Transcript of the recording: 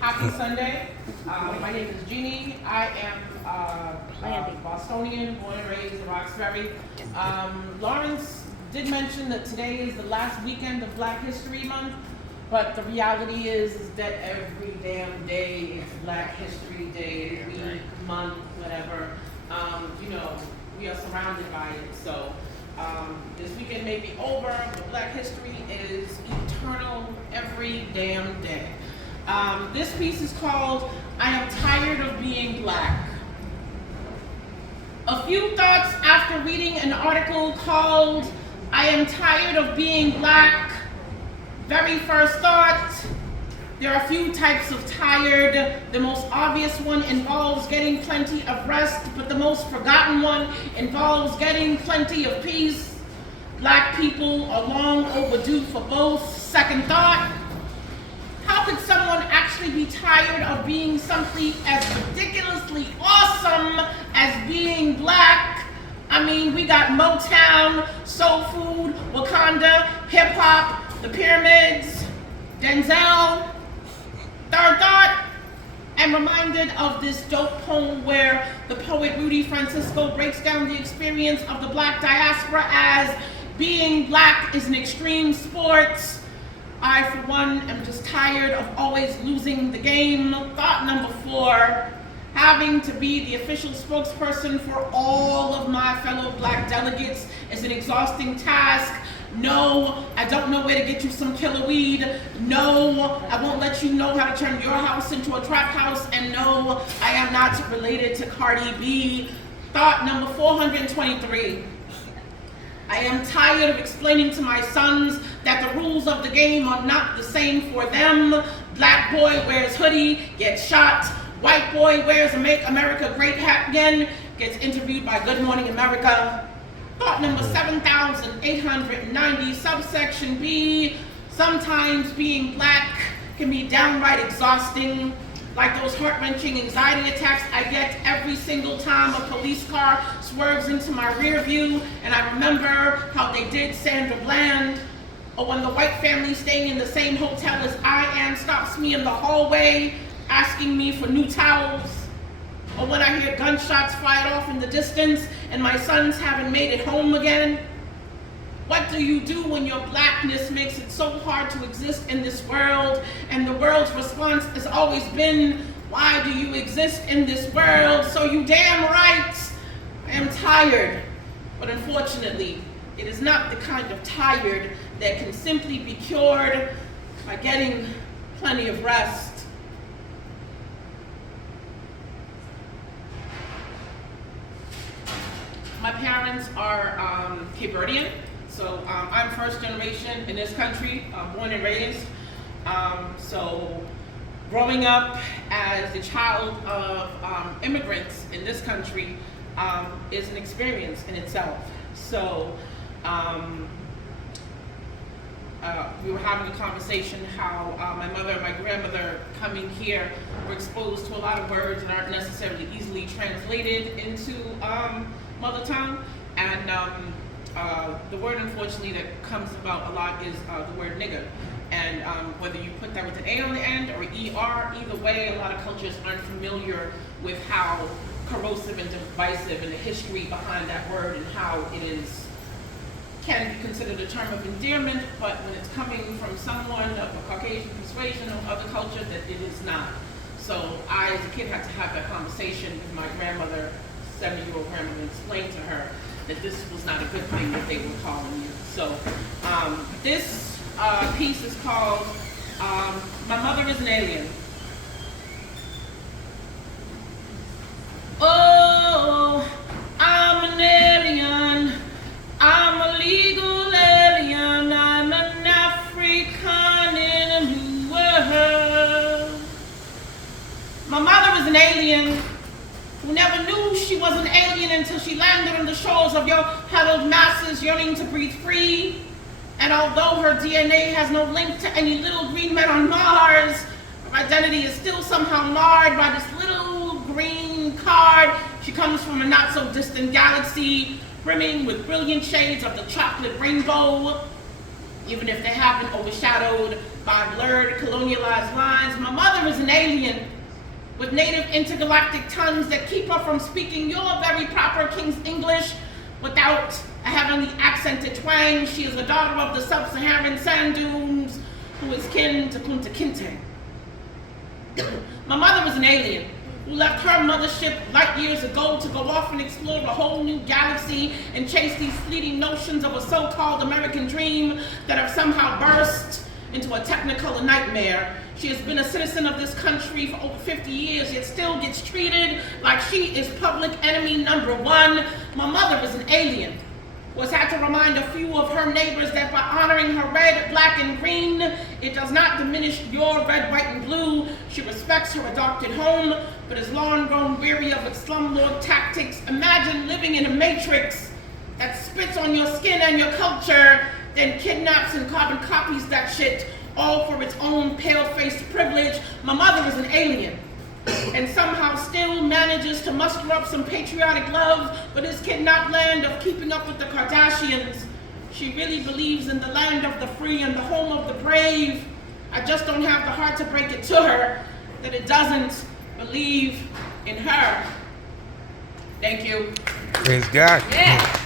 Happy Sunday. My name is Jeannie. I am Bostonian, born and raised in Roxbury. Lawrence did mention that today is the last weekend of Black History Month, but the reality is that every damn day is Black History Day, week, month, whatever. We are surrounded by it. So this weekend may be over, but Black history is eternal every damn day. This piece is called, I Am Tired of Being Black. A few thoughts after reading an article called, I Am Tired of Being Black. Very first thought, there are a few types of tired. The most obvious one involves getting plenty of rest, but the most forgotten one involves getting plenty of peace. Black people are long overdue for both. Second thought, how could someone actually be tired of being something as ridiculously awesome as being Black? I mean, we got Motown, soul food, Wakanda, hip hop, the pyramids, Denzel. Third thought, I'm reminded of this dope poem where the poet Rudy Francisco breaks down the experience of the Black diaspora as being Black is an extreme sport. I, for one, am just tired of always losing the game. Thought number 4, having to be the official spokesperson for all of my fellow Black delegates is an exhausting task. No, I don't know where to get you some killer weed. No, I won't let you know how to turn your house into a trap house. And no, I am not related to Cardi B. Thought number 423. I am tired of explaining to my sons that the rules of the game are not the same for them. Black boy wears hoodie, gets shot. White boy wears a Make America Great hat again, gets interviewed by Good Morning America. Thought number 7,890, subsection B. Sometimes being Black can be downright exhausting. Like those heart-wrenching anxiety attacks I get every single time a police car swerves into my rear view, and I remember how they did Sandra Bland. Or when the white family staying in the same hotel as I am stops me in the hallway asking me for new towels. Or when I hear gunshots fired off in the distance and my sons haven't made it home again. What do you do when your Blackness makes it so hard to exist in this world? And the world's response has always been, why do you exist in this world? So you damn right, I am tired. But unfortunately, it is not the kind of tired that can simply be cured by getting plenty of rest. My parents are Cape Verdean, so I'm first generation in this country, born and raised. So growing up as the child of immigrants in this country is an experience in itself. So we were having a conversation how my mother and my grandmother coming here were exposed to a lot of words that aren't necessarily easily translated into mother tongue, and the word unfortunately that comes about a lot is the word nigger, and whether you put that with an A on the end or ER, either way, a lot of cultures aren't familiar with how corrosive and divisive and the history behind that word and how it can be considered a term of endearment, but when it's coming from someone of a Caucasian persuasion or other culture, that it is not. So I, as a kid, had to have that conversation with my grandmother, 70-year-old grandmother, and explain to her that this was not a good thing that they were calling you. So this piece is called My Mother is an Alien. Oh, I'm an alien. I'm a legal alien. I'm an African in a new world. My mother is an alien who never knew she was an alien until she landed on the shores of your huddled masses yearning to breathe free. And although her DNA has no link to any little green men on Mars, her identity is still somehow marred by this little green card. She comes from a not so distant galaxy, brimming with brilliant shades of the chocolate rainbow, even if they have been overshadowed by blurred, colonialized lines. My mother is an alien with native intergalactic tongues that keep her from speaking your very proper King's English without a heavenly accented twang. She is a daughter of the sub-Saharan sand dunes who is kin to Kunta Kinte. My mother was an alien who left her mothership light years ago to go off and explore a whole new galaxy and chase these fleeting notions of a so-called American dream that have somehow burst into a technicolor nightmare. She has been a citizen of this country for over 50 years, yet still gets treated like she is public enemy number one. My mother is an alien who has had to remind a few of her neighbors that by honoring her red, black, and green, it does not diminish your red, white, and blue. She respects her adopted home, but is long grown weary of its slumlord tactics. Imagine living in a matrix that spits on your skin and your culture, then kidnaps and carbon copies that shit, all for its own pale-faced privilege. My mother is an alien, and somehow still manages to muster up some patriotic love for this kidnapped land of keeping up with the Kardashians. She really believes in the land of the free and the home of the brave. I just don't have the heart to break it to her that it doesn't believe in her. Thank you. Praise God. Yeah.